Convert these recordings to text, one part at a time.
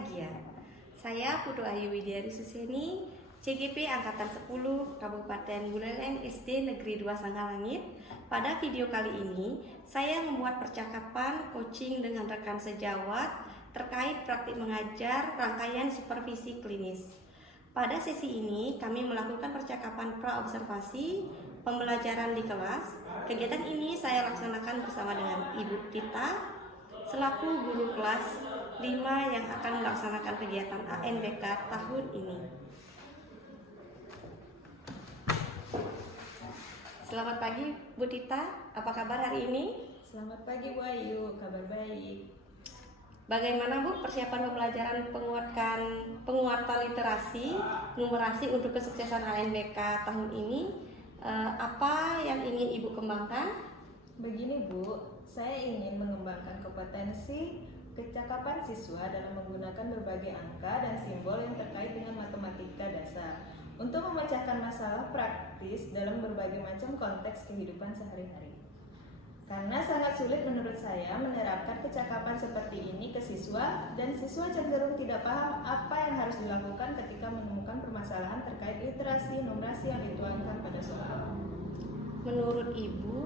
bahagia. Saya Putu Ayu Widiari Suseni, CGP Angkatan 10 Kabupaten Buleleng SD Negeri 2 Sanggalangit. Pada video kali ini, saya membuat percakapan coaching dengan rekan sejawat terkait praktik mengajar rangkaian supervisi klinis. Pada sesi ini, kami melakukan percakapan pra-observasi pembelajaran di kelas. Kegiatan ini saya laksanakan bersama dengan Ibu Tita selaku guru kelas 5 yang akan melaksanakan kegiatan ANBK tahun ini. Selamat pagi Bu Tita, apa kabar hari ini? Selamat pagi Bu Ayu, kabar baik. Bagaimana Bu persiapan pembelajaran penguatan literasi, numerasi untuk kesuksesan ANBK tahun ini? Apa yang ingin Ibu kembangkan? Begini Bu, saya ingin mengembangkan kompetensi kecakapan siswa dalam menggunakan berbagai angka dan simbol yang terkait dengan matematika dasar untuk memecahkan masalah praktis dalam berbagai macam konteks kehidupan sehari-hari. Karena sangat sulit menurut saya menerapkan kecakapan seperti ini ke siswa, dan siswa cenderung tidak paham apa yang harus dilakukan ketika menemukan permasalahan terkait literasi numerasi yang dituangkan pada soal. Menurut Ibu,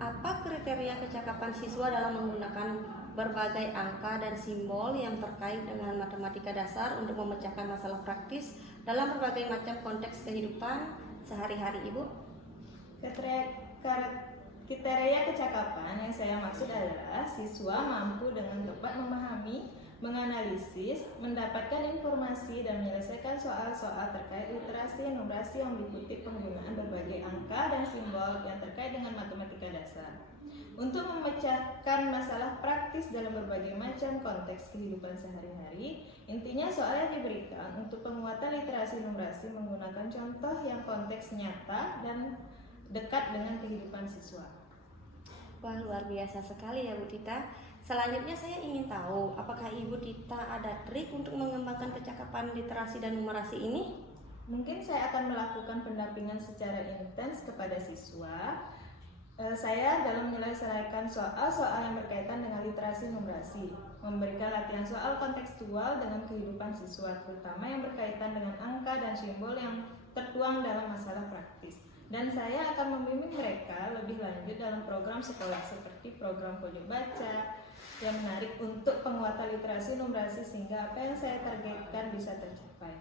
apa kriteria kecakapan siswa dalam menggunakan berbagai angka dan simbol yang terkait dengan matematika dasar untuk memecahkan masalah praktis dalam berbagai macam konteks kehidupan sehari-hari Ibu? Kriteria kecakapan yang saya maksud adalah siswa mampu dengan tepat memahami, menganalisis, mendapatkan informasi dan menyelesaikan soal-soal terkait literasi numerasi yang diikuti penggunaan berbagai angka dan simbol yang terkait dengan matematika dasar untuk memecahkan masalah praktis dalam berbagai macam konteks kehidupan sehari-hari. Intinya soal yang diberikan untuk penguatan literasi numerasi menggunakan contoh yang konteks nyata dan dekat dengan kehidupan siswa. Wah, luar biasa sekali ya Bu Tita. Selanjutnya saya ingin tahu, apakah Ibu Tita ada trik untuk mengembangkan kecakapan literasi dan numerasi ini? Mungkin saya akan melakukan pendampingan secara intens kepada siswa. Saya dalam menyelesaikan soal-soal yang berkaitan dengan literasi numerasi, memberikan latihan soal kontekstual dengan kehidupan siswa, terutama yang berkaitan dengan angka dan simbol yang tertuang dalam masalah praktis. Dan saya akan membimbing mereka lebih lanjut dalam program sekolah seperti program pojok baca yang menarik untuk penguatan literasi numerasi sehingga apa yang saya targetkan bisa tercapai.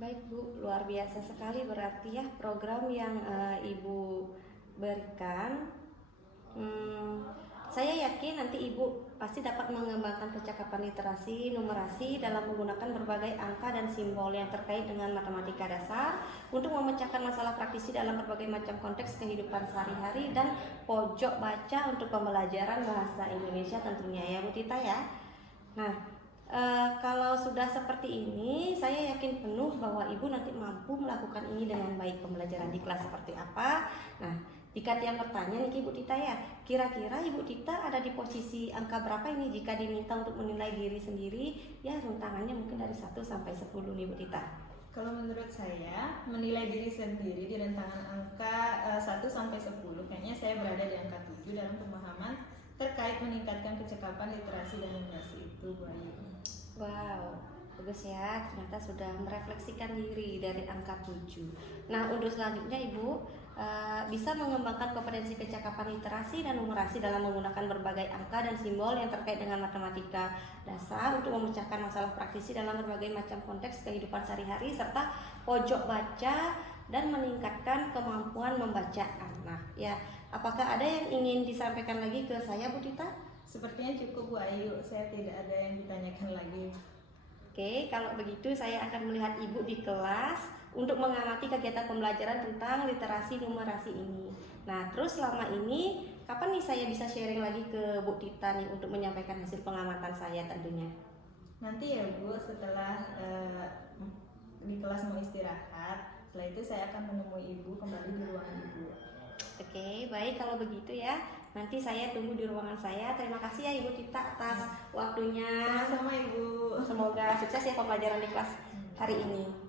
Baik Bu, luar biasa sekali berarti ya program yang Ibu berikan. Saya yakin nanti Ibu pasti dapat mengembangkan kecakapan literasi numerasi dalam menggunakan berbagai angka dan simbol yang terkait dengan matematika dasar untuk memecahkan masalah praktisi dalam berbagai macam konteks kehidupan sehari-hari dan pojok baca untuk pembelajaran bahasa Indonesia tentunya ya Bu Tita ya. Nah, kalau sudah seperti ini, saya yakin penuh bahwa Ibu nanti mampu melakukan ini dengan baik. Pembelajaran di kelas seperti apa? Nah, jika yang bertanya nih Ibu Tita ya, kira-kira Ibu Tita ada di posisi angka berapa ini jika diminta untuk menilai diri sendiri? Ya, rentangannya mungkin dari 1 sampai 10 nih Ibu Tita. Kalau menurut saya, menilai diri sendiri di rentangan angka 1 sampai 10, kayaknya saya berada di angka 7 dalam pemahaman terkait meningkatkan kecakapan literasi dan numerasi itu, Bu Ayu. Wow, bagus ya, ternyata sudah merefleksikan diri dari angka 7. Nah, untuk selanjutnya Ibu bisa mengembangkan kompetensi kecakapan literasi dan numerasi dalam menggunakan berbagai angka dan simbol yang terkait dengan matematika dasar untuk memecahkan masalah praktisi dalam berbagai macam konteks kehidupan sehari-hari serta pojok baca dan meningkatkan kemampuan membaca anak. Ya, apakah ada yang ingin disampaikan lagi ke saya Bu Tita? Sepertinya cukup Bu Ayu, saya tidak ada yang ditanyakan lagi. Oke, kalau begitu saya akan melihat Ibu di kelas untuk mengamati kegiatan pembelajaran tentang literasi numerasi ini. Nah, terus selama ini kapan nih saya bisa sharing lagi ke Bu Tita nih untuk menyampaikan hasil pengamatan saya tentunya? Nanti ya Bu, setelah di kelas mau istirahat, setelah itu saya akan menemui Ibu kembali di ruangan Ibu. Oke, baik kalau begitu ya. Nanti saya tunggu di ruangan saya. Terima kasih ya Ibu Tita atas waktunya. Sama-sama Ibu. Semoga sukses ya pembelajaran di kelas hari ini.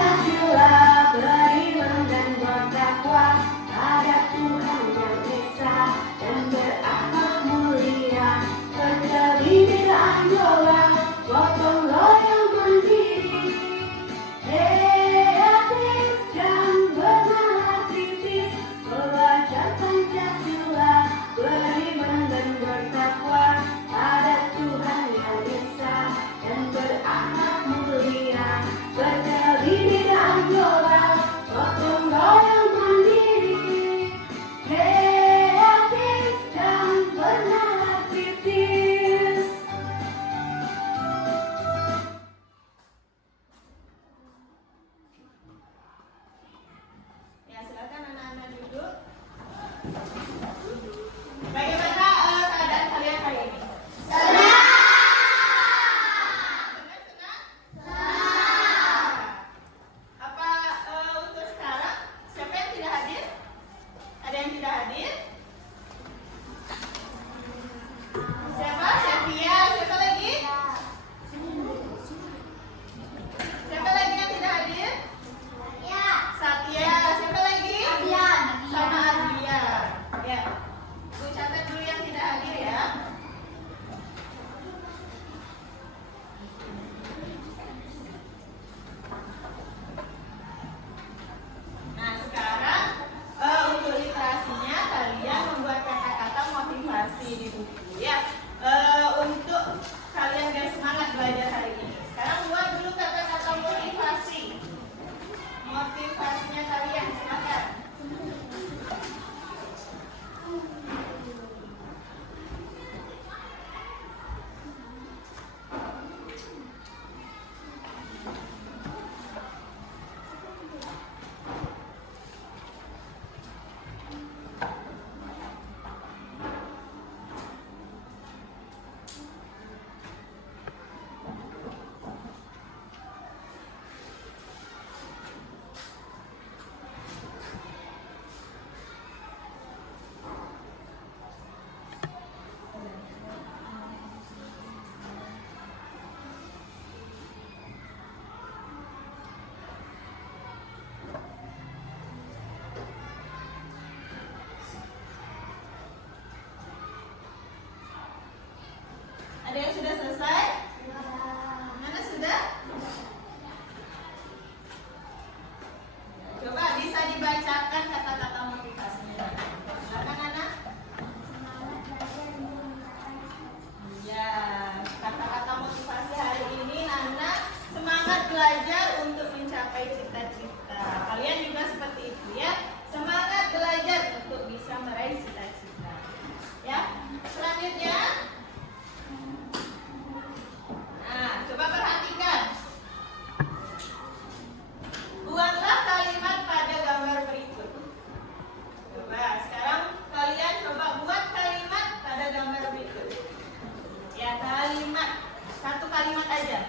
Pancasila, beriman dan bertakwa pada Tuhan yang Esa dan berakhlak mulia, berkebudayaan doa, gotong royong mandiri, kreatif dan bernalar kritis, belajar Pancasila, beriman dan bertakwa pada Tuhan yang Esa dan berakhlak mulia, berkebudayaan doa, gotong royong mandiri, kreatif dan bernalar kritis. Ya, silakan anak-anak duduk. Bagaimana keadaan kalian hari ini? Senang. Apa untuk sekarang? Siapa yang tidak hadir? Ada yang tidak hadir? Siapa? Sevia. Siapa lagi? Siapa lagi yang tidak hadir? Satya. Siapa lagi? Sama Ardian. Ya. Bu catat dulu yang tidak hadir ya. Nah, sekarang untuk literasinya kalian membuat kata-kata motivasi di buku ya. Untuk kalian biar semangat belajar hari ini. Sekarang buat dulu kata-kata motivasi. Motivasinya kalian silakan. Ada yang sudah selesai? Mana sudah? Coba bisa dibacakan kata-kata motivasinya. Silakan anak. Ya, kata-kata motivasi hari ini Nana semangat belajar untuk mencapai cita-cita. Kalian juga seperti itu ya. Semangat belajar untuk bisa meraih cita-cita. Ya. Selanjutnya nah, coba perhatikan. Buatlah kalimat pada gambar berikut. Coba sekarang kalian coba buat kalimat pada gambar berikut. Ya, kalimat. Satu kalimat aja.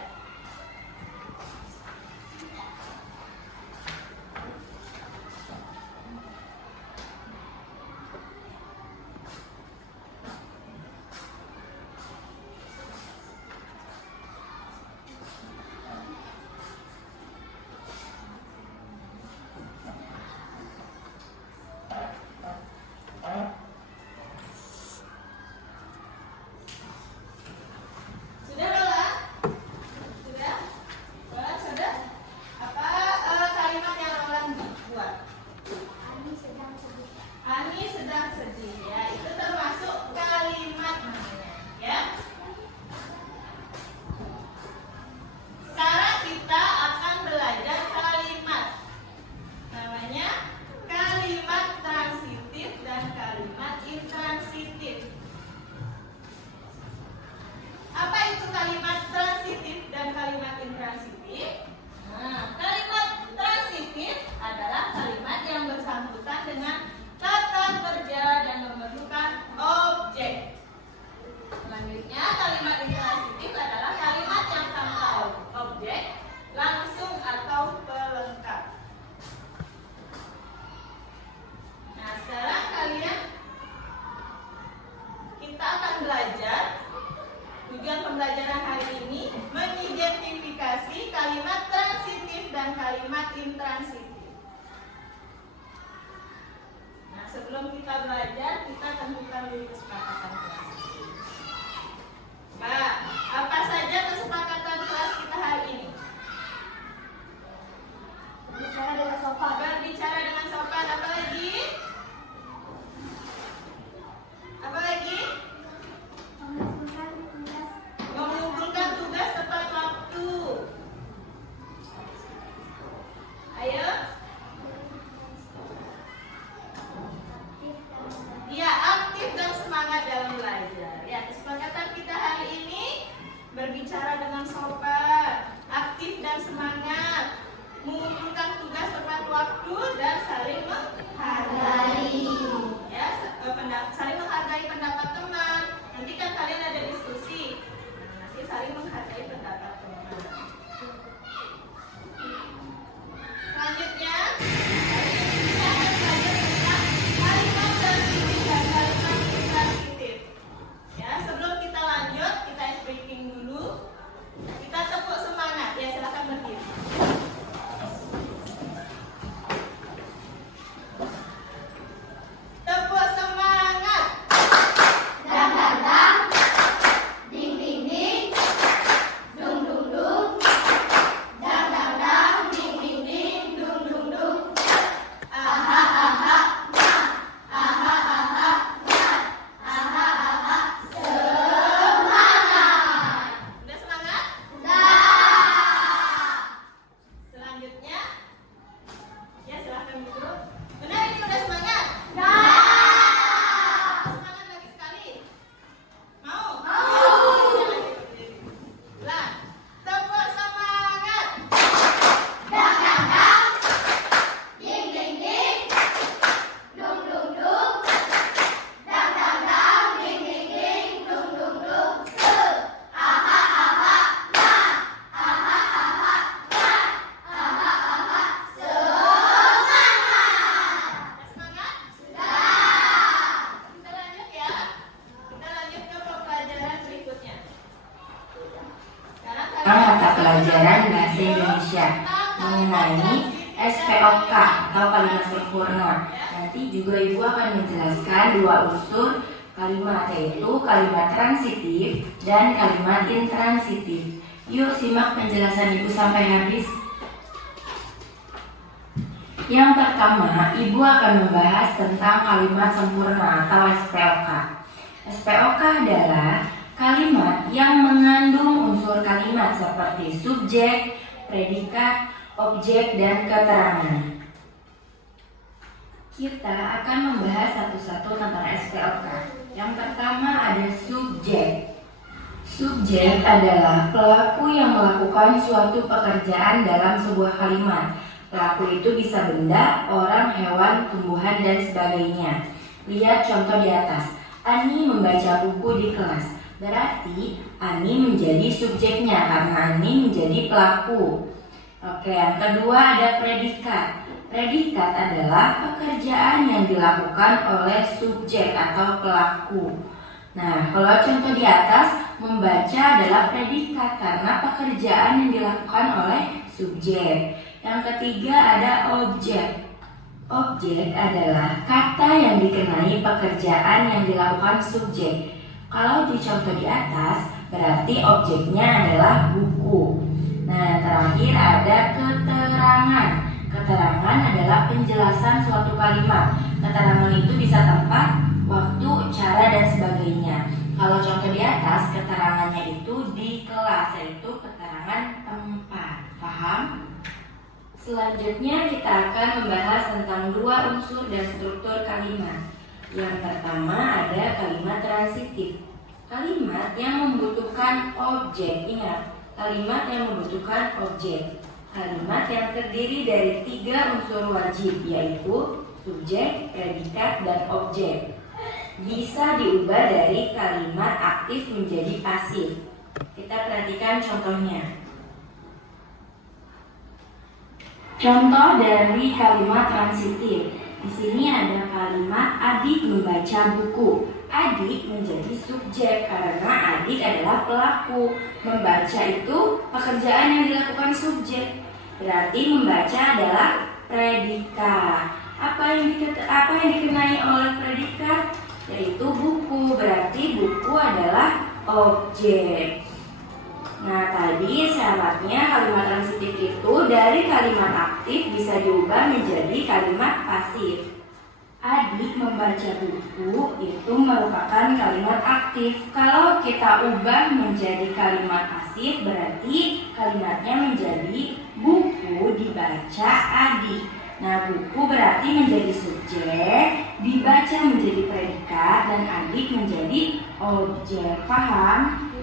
dan kalimat intransitif. Nah, sebelum kita belajar, kita tentukan dulu kesepakatan kelas. Mbak, apa saja kesepakatan kelas kita hari ini? Berbicara dengan sopan. Berbicara dengan sopan, apa lagi? Apa lagi? Mengumpulkan tugas. Mengumpulkan tugas tepat waktu. Ayo. Iya, aktif dan semangat dalam belajar. Ya, kesepakatan kita hari ini berbicara dengan sopan, aktif dan semangat, mengumpulkan tugas tepat waktu dan saling menghargai. Ya, saling menghargai pendapat teman. Nanti kan kalian ada diskusi. Nah, nanti saling menghargai pendapat teman. Selanjutnya, kita akan belajar tentang kalimat transitif dan kalimat intransitif. Ya, sebelum kita lanjut, kita ice breaking dulu. Kita tepuk semangat. Ya, silakan berdiri. Tepuk semangat. Dang dang dang. Ding ding ding. Dung dung dung. Dang dang dang. Ding ding ding. Dung dung dung. Aha aha. Nah. Aha aha. Nah. Aha aha. Semangat. Udah semangat? Dah. Selanjutnya, ya silakan duduk. Benar ini udah semangat? Dah. Semangat lagi sekali. Mau? Mau. Lah, tepuk semangat. Dang dang dang. Ding ding ding. Dung dung dung. Dang dang dang. Ding ding ding. Dung dung dung. Aha aha. Nah. Aha aha. Nah. Aha aha. Semangat. Semangat? Dah. Kita lanjut ya. Kita lanjut ke pelajaran berikutnya. Sekarang Mata pelajaran Bahasa Indonesia mengenai SPOK atau kalimat sempurna. Nanti juga Ibu akan menjelaskan dua unsur kalimat, yaitu kalimat transitif dan kalimat intransitif. Yuk simak penjelasan Ibu sampai habis. Yang pertama, Ibu akan membahas tentang kalimat sempurna atau SPOK. SPOK adalah kalimat yang mengandung unsur kalimat seperti subjek, predikat, objek, dan keterangan. Kita akan membahas satu-satu tentang SPOK. Yang pertama ada subjek. Subjek adalah pelaku yang melakukan suatu pekerjaan dalam sebuah kalimat. Pelaku itu bisa benda, orang, hewan, tumbuhan, dan sebagainya. Lihat contoh di atas. Ani membaca buku di kelas. Berarti Ani menjadi subjeknya karena Ani menjadi pelaku. Oke, yang kedua ada predikat. Predikat adalah pekerjaan yang dilakukan oleh subjek atau pelaku. Nah, kalau contoh di atas, membaca adalah predikat karena pekerjaan yang dilakukan oleh subjek. Yang ketiga ada objek. Objek adalah kata yang dikenai pekerjaan yang dilakukan subjek. Kalau di contoh di atas, berarti objeknya adalah buku. Nah, terakhir ada keterangan. Keterangan adalah penjelasan suatu kalimat. Keterangan itu bisa tempat, waktu, cara, dan sebagainya. Kalau contoh di atas, keterangannya itu di kelas, yaitu keterangan tempat. Paham? Selanjutnya kita akan membahas tentang dua unsur dan struktur kalimat. Yang pertama ada kalimat transitif. Kalimat yang membutuhkan objek. Ingat, kalimat yang membutuhkan objek. Kalimat yang terdiri dari 3 unsur wajib, yaitu subjek, predikat, dan objek. Bisa diubah dari kalimat aktif menjadi pasif. Kita perhatikan contohnya. Contoh dari kalimat transitif. Di sini ada kalimat adik membaca buku. Adik menjadi subjek karena adik adalah pelaku. Membaca itu pekerjaan yang dilakukan subjek. berarti membaca adalah predikat. Apa yang dikenai oleh predikat? Yaitu buku, berarti buku adalah objek. Nah, tadi syaratnya kalimat transitif itu dari kalimat aktif bisa diubah menjadi kalimat pasif. Adik membaca buku itu merupakan kalimat aktif. Kalau kita ubah menjadi kalimat pasif, berarti kalimatnya menjadi buku dibaca adik. Nah, buku berarti menjadi subjek, dibaca menjadi predikat, dan adik menjadi objek. Paham?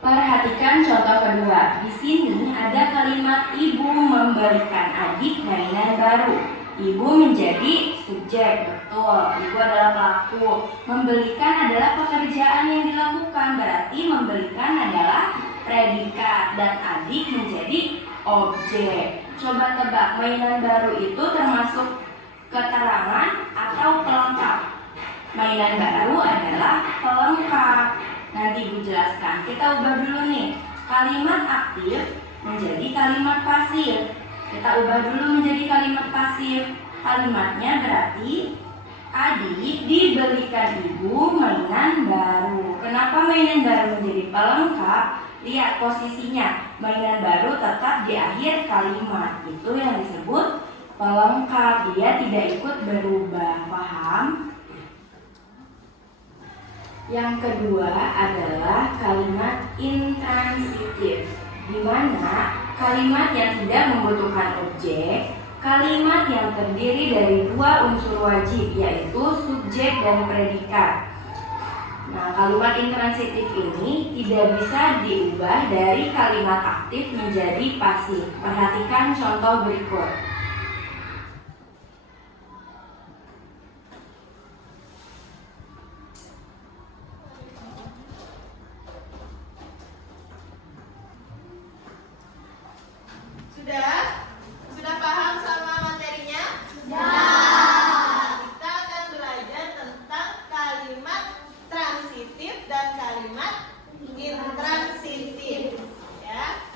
Perhatikan contoh kedua. Di sini ada kalimat ibu memberikan adik mainan baru. Ibu menjadi subjek, betul. Ibu adalah pelaku. Membelikan adalah pekerjaan yang dilakukan, berarti membelikan adalah predikat dan adik menjadi objek. Coba tebak, mainan baru itu termasuk keterangan atau pelengkap? Mainan baru adalah pelengkap. Nanti Ibu jelaskan. Kita ubah dulu nih. Kalimat aktif menjadi kalimat pasif. Kita ubah dulu menjadi kalimat pasif. Kalimatnya berarti adik dibelikan ibu mainan baru. Kenapa mainan baru menjadi pelengkap? Lihat posisinya. Mainan baru tetap di akhir kalimat. Itu yang disebut pelengkap. Dia tidak ikut berubah. Paham? Yang kedua adalah kalimat intransitif, di mana kalimat yang tidak membutuhkan objek, kalimat yang terdiri dari dua unsur wajib, yaitu subjek dan predikat. Nah, kalimat intransitif ini tidak bisa diubah dari kalimat aktif menjadi pasif. Perhatikan contoh berikut. Sudah paham sama materinya? Sudah. Kita akan belajar tentang kalimat transitif dan kalimat intransitif. Ya.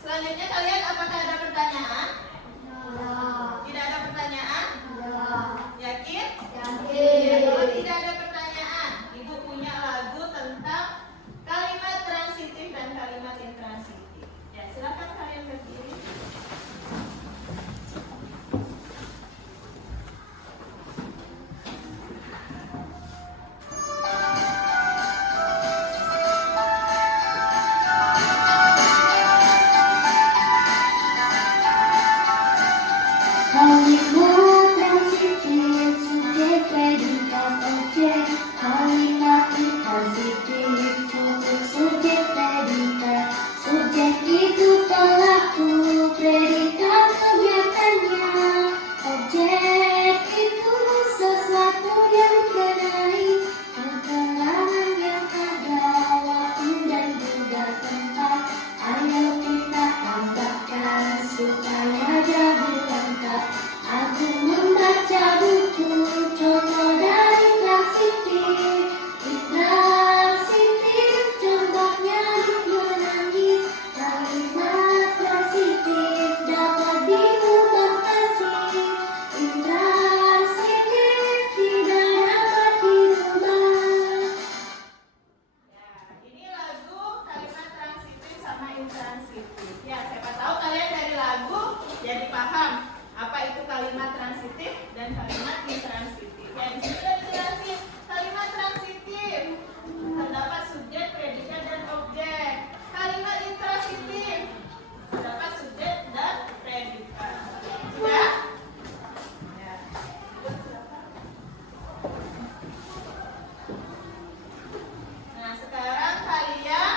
Selanjutnya kalian apakah ada pertanyaan? Tidak ada pertanyaan? Yakin? Ya, kalau tidak ada pertanyaan, Ibu punya lagu tentang kalimat transitif dan kalimat intransitif. Ya, silakan kalian berdiri. Kalimat transitif, subjek, predikat, objek. Kalimat intransitif, subjek, predikat. Subjek itu pelaku, predikat kegiatannya. Objek itu sesuatu yang dikenai, keterangan yang ada, waktu dan juga tempat. Ayo kita tambahkan supaya jadi lengkap. Aku membaca buku, contoh dari transitif. Intransitif, contohnya menangis. Kalimat transitif dapat diubah pasif. Intransitif tidak dapat dirubah. Ya, ini lagu kalimat transitif sama intransitif. Ya, siapa tahu kalian dari lagu jadi paham apa itu kalimat transitif dan kalimat intransitif. Ya, di sini sudah dijelasin kalimat transitif terdapat subjek, predikat, dan objek. Kalimat intransitif terdapat subjek dan predikat. Sudah? Ya. Nah, sekarang kalian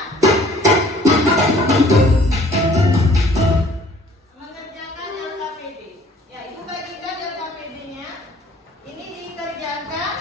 mengerjakan LKPD. Ya, Ibu bagikan LKPD-nya. Ini dikerjakan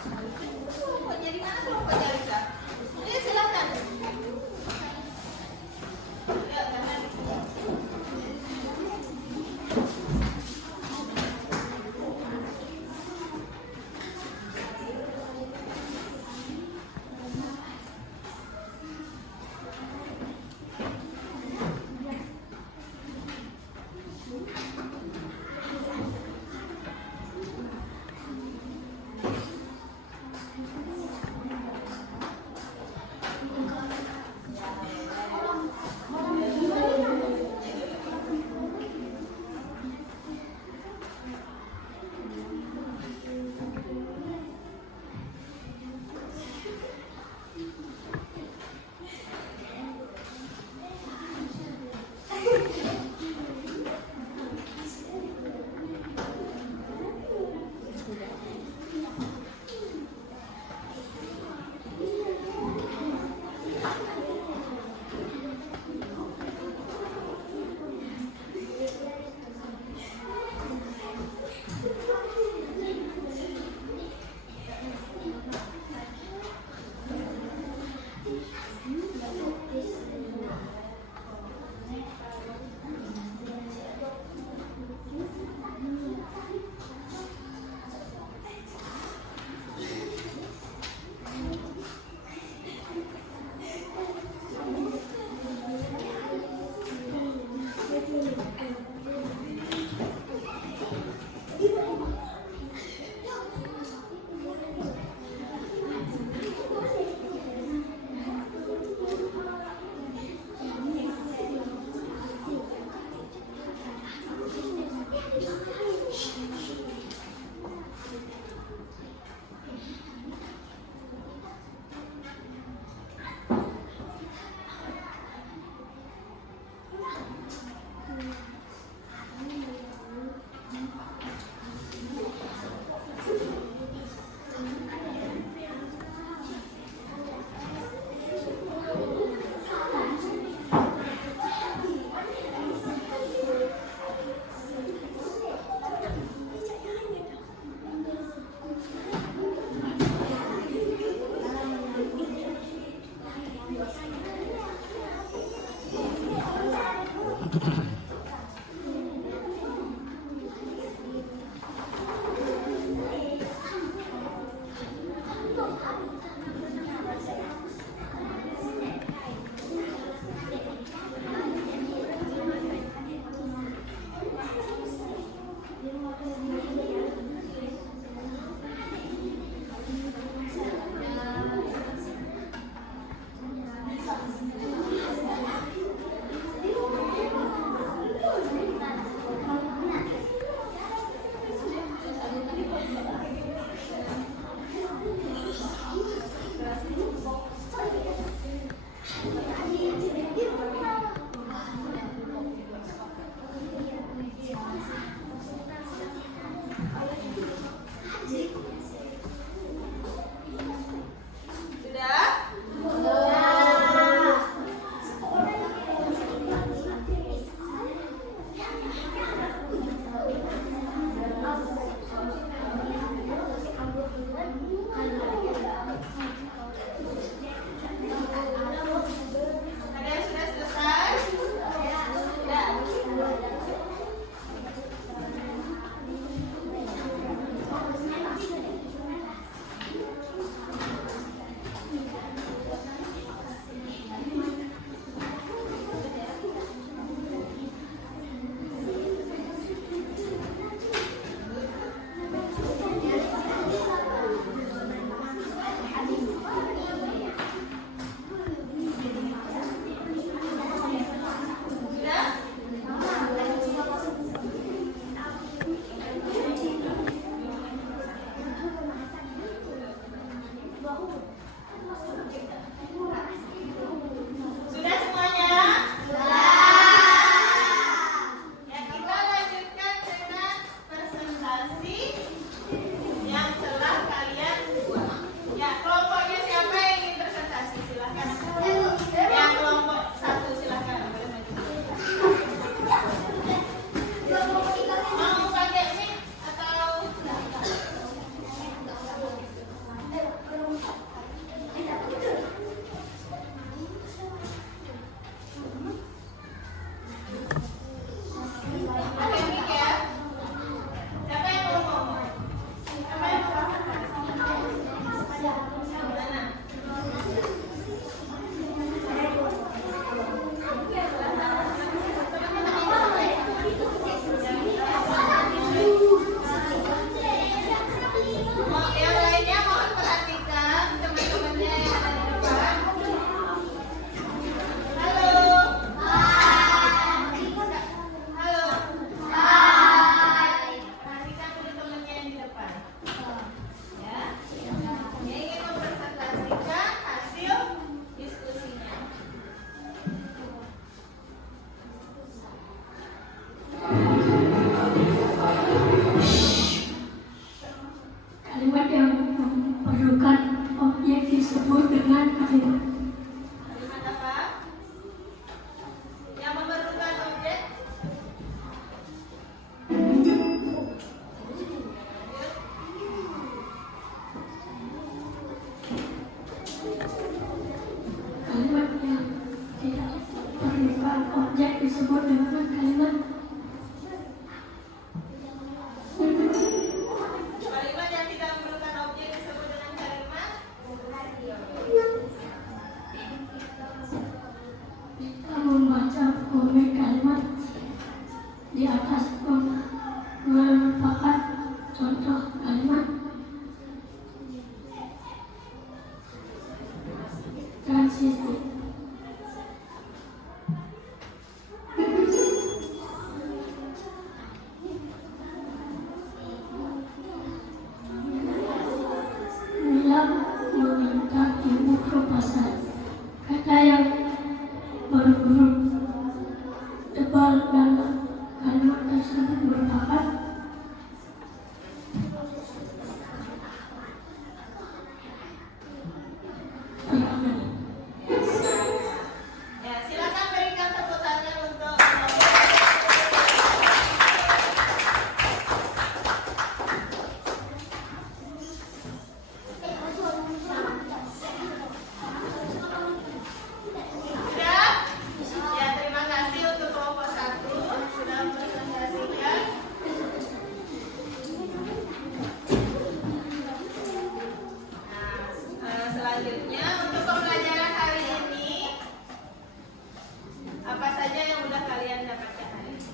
Kelompoknya di mana kelompoknya Alisa? Ya silakan. Ya, kanan. disebut dengan kalimat. Kalimat apa? Yang memerlukan objek? Kalimat yang tidak memerlukan objek disebut dengan kalimat. Kalimat yang tidak memerlukan objek disebut dengan kalimat. Kita membaca komik kalimat di atas merupakan contoh kalimat transitif. Mila meminta ibu ke pasar. Kata yang berhuruf tebal dalam kalimat tersebut merupakan bilangan. Ya, silakan berikan tepuk tangan untuk sudah? Ya, terima kasih untuk kelompok 1 sudah mempresentasikan. Nah, selanjutnya untuk pembelajaran hari ini, apa saja yang sudah kalian dapatkan hari ini?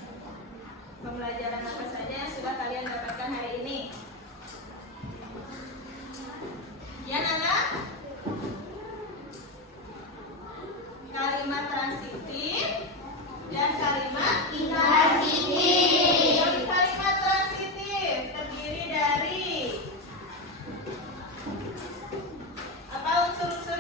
Pembelajaran apa saja yang sudah kalian dapatkan hari ini? Ya, Nana? Kalimat transitif dan kalimat intransitif. Kalimat transitif terdiri dari apa unsur-unsur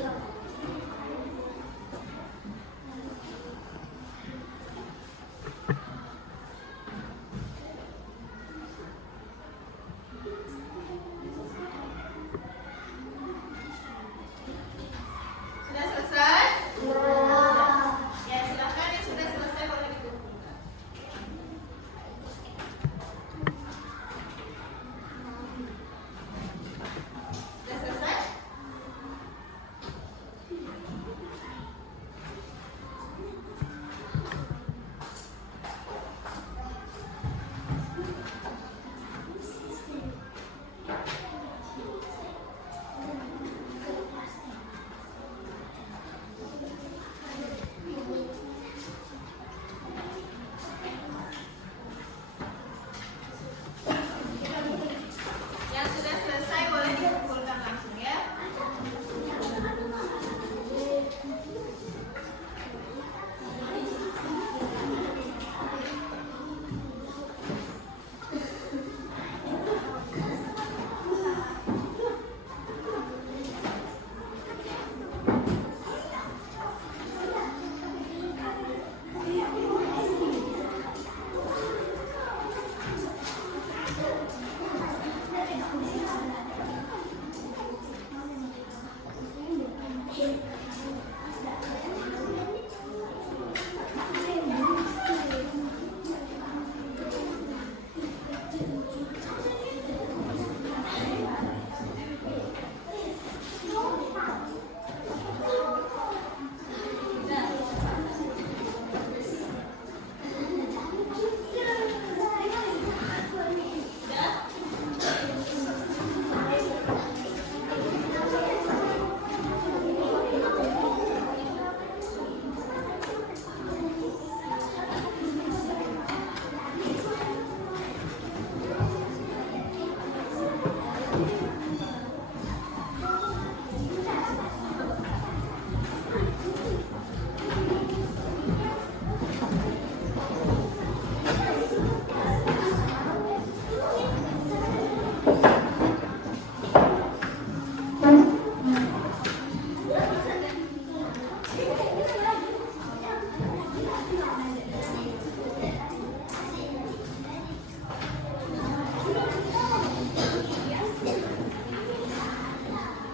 Sudah selesai? Ya, silakan yang sudah selesai boleh dikumpulkan. Sudah selesai? Yang sudah selesai boleh dikumpulkan langsung ya.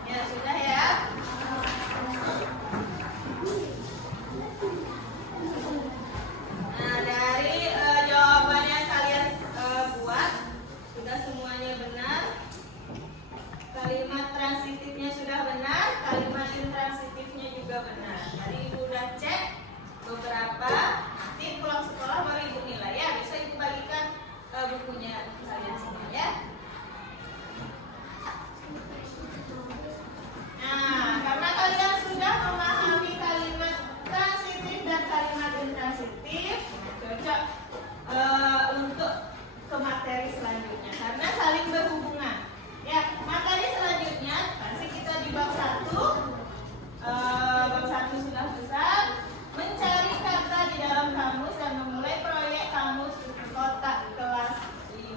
Ya, sudah ya. Nah, dari jawaban yang kalian buat sudah semuanya benar. Kalimat transitifnya sudah benar, kalimat intransitifnya juga benar. Jadi Ibu udah cek beberapa. Nanti pulang sekolah baru Ibu nilai ya. Bisa Ibu bagikan bukunya kalian semua ya. Nah, karena kalian sudah memahami kalimat transitif dan kalimat intransitif, cocok untuk ke materi selanjutnya karena saling berhubungan. Ya, materi selanjutnya pasti kita di bab 1. Bab 1 sudah besar, mencari kata di dalam kamus dan memulai proyek kamus kotak kelas 5.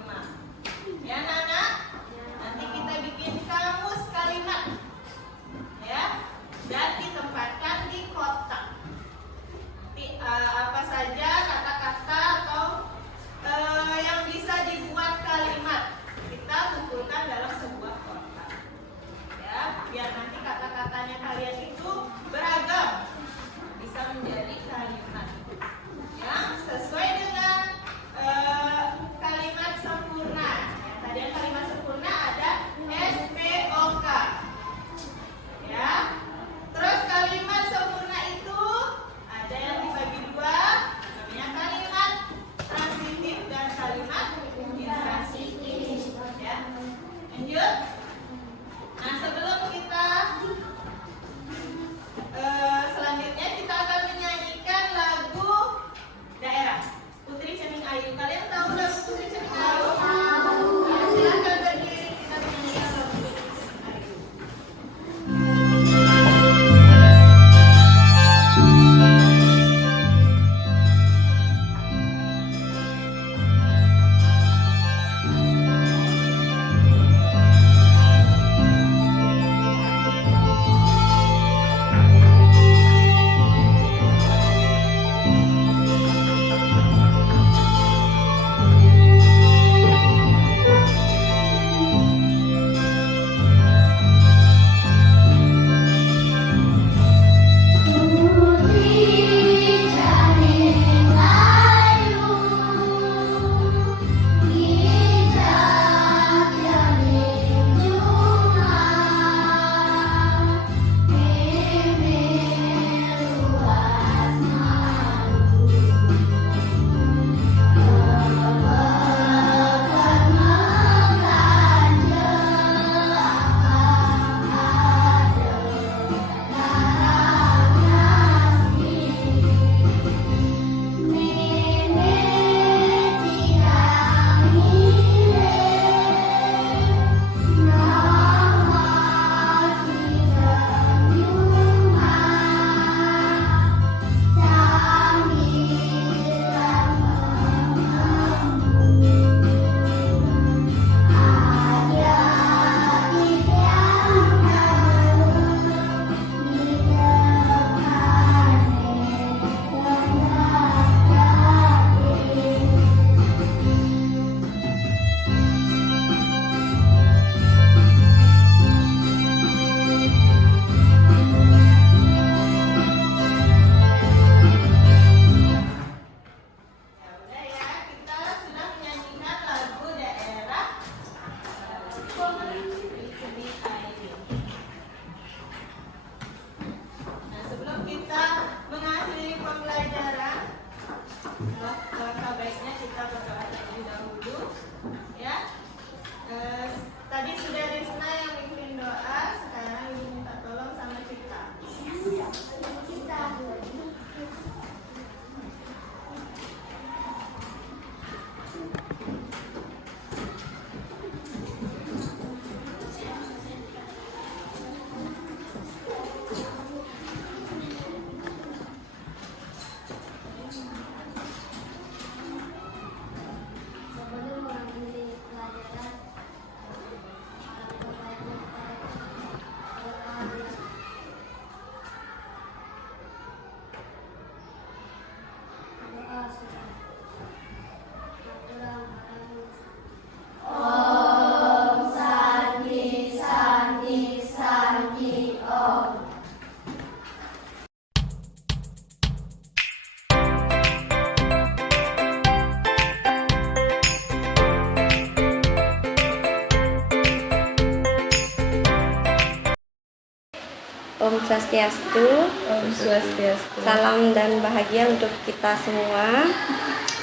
Om Swastiastu. Om Swastiastu. Salam dan bahagia untuk kita semua.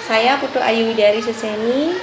Saya Putu Ayu Widyari Suseni,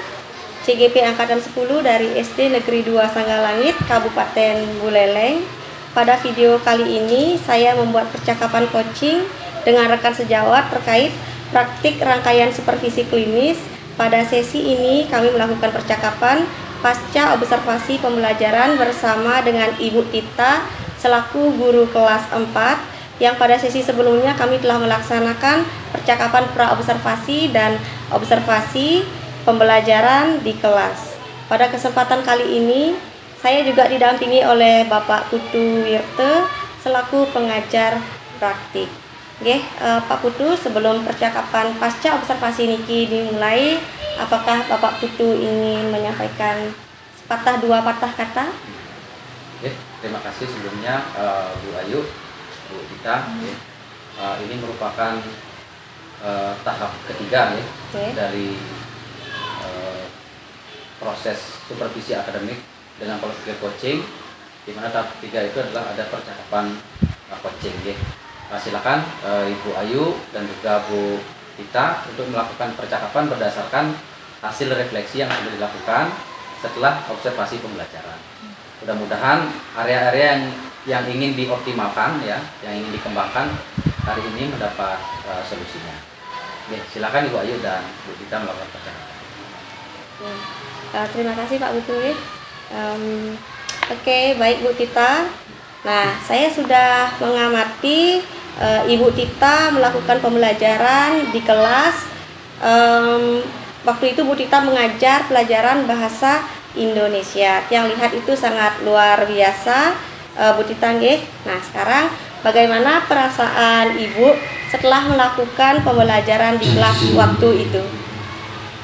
CGP Angkatan 10 dari SD Negeri 2 Sanggalangit, Kabupaten Buleleng. Pada video kali ini saya membuat percakapan coaching dengan rekan sejawat terkait praktik rangkaian supervisi klinis. Pada sesi ini kami melakukan percakapan pasca observasi pembelajaran bersama dengan Ibu Tita selaku guru kelas 4 yang pada sesi sebelumnya kami telah melaksanakan percakapan pra-observasi dan observasi pembelajaran di kelas. Pada kesempatan kali ini saya juga didampingi oleh Bapak Putu Wirte selaku pengajar praktik. Oke, Pak Putu, sebelum percakapan pasca observasi niki dimulai, apakah Bapak Putu ingin menyampaikan dua patah kata? Oke, terima kasih sebelumnya Bu Ayu, Bu Tita. Ini merupakan tahap ketiga dari proses supervisi akademik dengan pola pikir coaching, di mana tahap ketiga itu adalah ada percakapan coaching. Silakan Ibu Ayu dan juga Bu Tita untuk melakukan percakapan berdasarkan hasil refleksi yang sudah dilakukan setelah observasi pembelajaran. Mudah-mudahan area-area yang ingin dioptimalkan yang ingin dikembangkan hari ini mendapat solusinya. Silakan Ibu Ayu dan Bu Tita melakukan percakapan. Terima kasih Pak Putu. Oke, baik Bu Tita. Nah, saya sudah mengamati Ibu Tita melakukan pembelajaran di kelas. Waktu itu Bu Tita mengajar pelajaran bahasa Indonesia. Yang lihat itu sangat luar biasa, Bu Tita. Nah, sekarang bagaimana perasaan Ibu setelah melakukan pembelajaran di kelas waktu itu?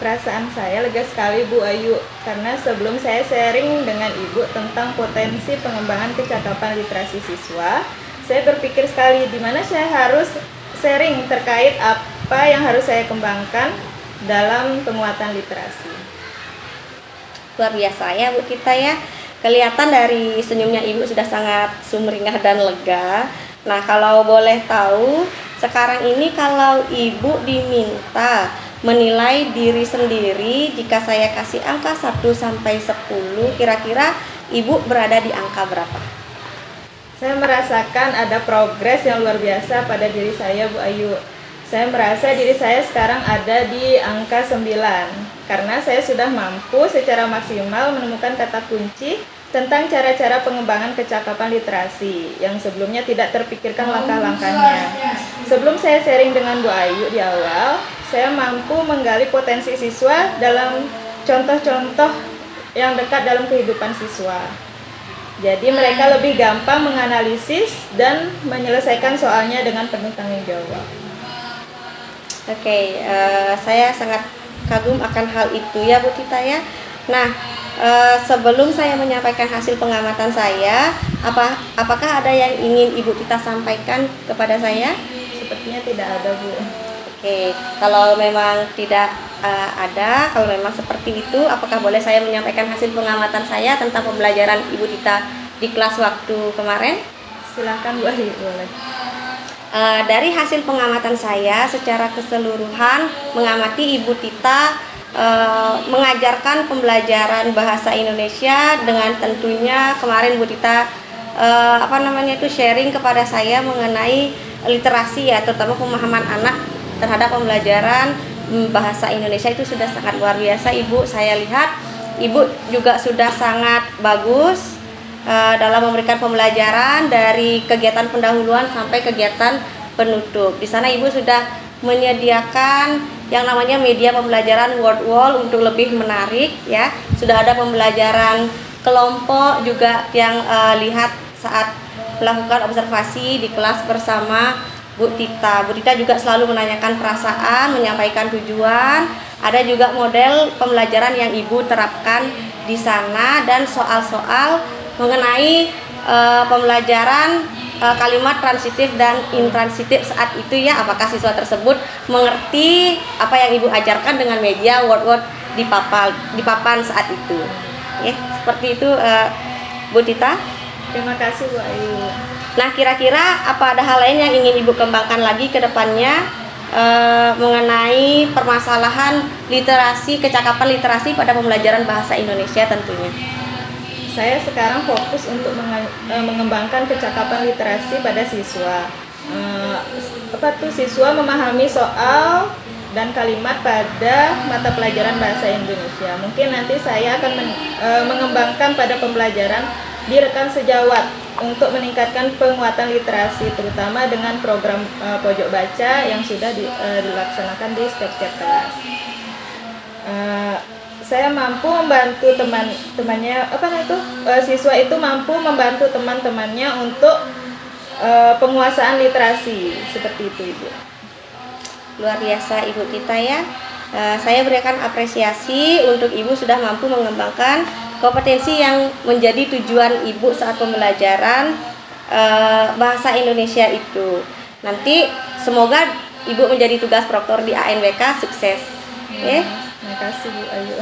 Perasaan saya lega sekali Bu Ayu, karena sebelum saya sharing dengan Ibu tentang potensi pengembangan kecakapan literasi siswa, saya berpikir sekali di mana saya harus sharing terkait apa yang harus saya kembangkan dalam penguatan literasi. Luar biasa ya Bu Tita ya. Kelihatan dari senyumnya Ibu sudah sangat sumringah dan lega. Nah, kalau boleh tahu, sekarang ini kalau Ibu diminta menilai diri sendiri, jika saya kasih angka 1 sampai 10, kira-kira Ibu berada di angka berapa? Saya merasakan ada progres yang luar biasa pada diri saya Bu Ayu. Saya merasa diri saya sekarang ada di angka 9, karena saya sudah mampu secara maksimal menemukan kata kunci tentang cara-cara pengembangan kecakapan literasi yang sebelumnya tidak terpikirkan langkah-langkahnya. Sebelum saya sharing dengan Bu Ayu di awal, saya mampu menggali potensi siswa dalam contoh-contoh yang dekat dalam kehidupan siswa. Jadi mereka lebih gampang menganalisis dan menyelesaikan soalnya dengan penuh tanggung jawab. Oke, saya sangat kagum akan hal itu ya Bu Tita ya. Nah, sebelum saya menyampaikan hasil pengamatan saya, apakah ada yang ingin Ibu Tita sampaikan kepada saya? Sepertinya tidak ada Bu. Oke, kalau memang tidak ada, kalau memang seperti itu, apakah boleh saya menyampaikan hasil pengamatan saya tentang pembelajaran Ibu Tita di kelas waktu kemarin? Silakan Bu Ayu, boleh. Dari hasil pengamatan saya secara keseluruhan mengamati Ibu Tita mengajarkan pembelajaran bahasa Indonesia dengan tentunya kemarin Bu Tita sharing kepada saya mengenai literasi ya, terutama pemahaman anak terhadap pembelajaran bahasa Indonesia itu sudah sangat luar biasa Ibu. Saya lihat Ibu juga sudah sangat bagus dalam memberikan pembelajaran dari kegiatan pendahuluan sampai kegiatan penutup. Di sana Ibu sudah menyediakan yang namanya media pembelajaran word wall untuk lebih menarik ya. Sudah ada pembelajaran kelompok juga yang lihat saat melakukan observasi di kelas bersama Bu Tita. Bu Tita juga selalu menanyakan perasaan, menyampaikan tujuan. Ada juga model pembelajaran yang Ibu terapkan di sana dan soal-soal mengenai pembelajaran kalimat transitif dan intransitif saat itu ya. Apakah siswa tersebut mengerti apa yang Ibu ajarkan dengan media word-word di papan saat itu. Ya, seperti itu Bu Tita. Terima kasih Bu Ayu. Nah, kira-kira apa ada hal lain yang ingin Ibu kembangkan lagi ke depannya mengenai permasalahan literasi, kecakapan literasi pada pembelajaran bahasa Indonesia tentunya? Saya sekarang fokus untuk mengembangkan kecakapan literasi pada siswa. Siswa memahami soal dan kalimat pada mata pelajaran bahasa Indonesia. Mungkin nanti saya akan mengembangkan pada pembelajaran di rekan sejawat untuk meningkatkan penguatan literasi, terutama dengan program pojok baca yang sudah dilaksanakan di setiap kelas. Saya mampu membantu siswa itu mampu membantu teman-temannya untuk penguasaan literasi, seperti itu Ibu. Luar biasa Ibu kita ya. Saya berikan apresiasi untuk Ibu sudah mampu mengembangkan kompetensi yang menjadi tujuan Ibu saat pembelajaran bahasa Indonesia itu. Nanti semoga Ibu menjadi tugas proktor di ANWK sukses. Ya, terima kasih Bu Ayu.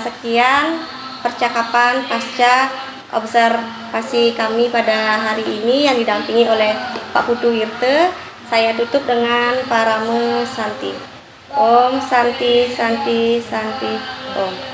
Sekian percakapan pasca observasi kami pada hari ini yang didampingi oleh Pak Putu Wirte. Saya tutup dengan Parame Santi. Om Santi Santi Santi Om.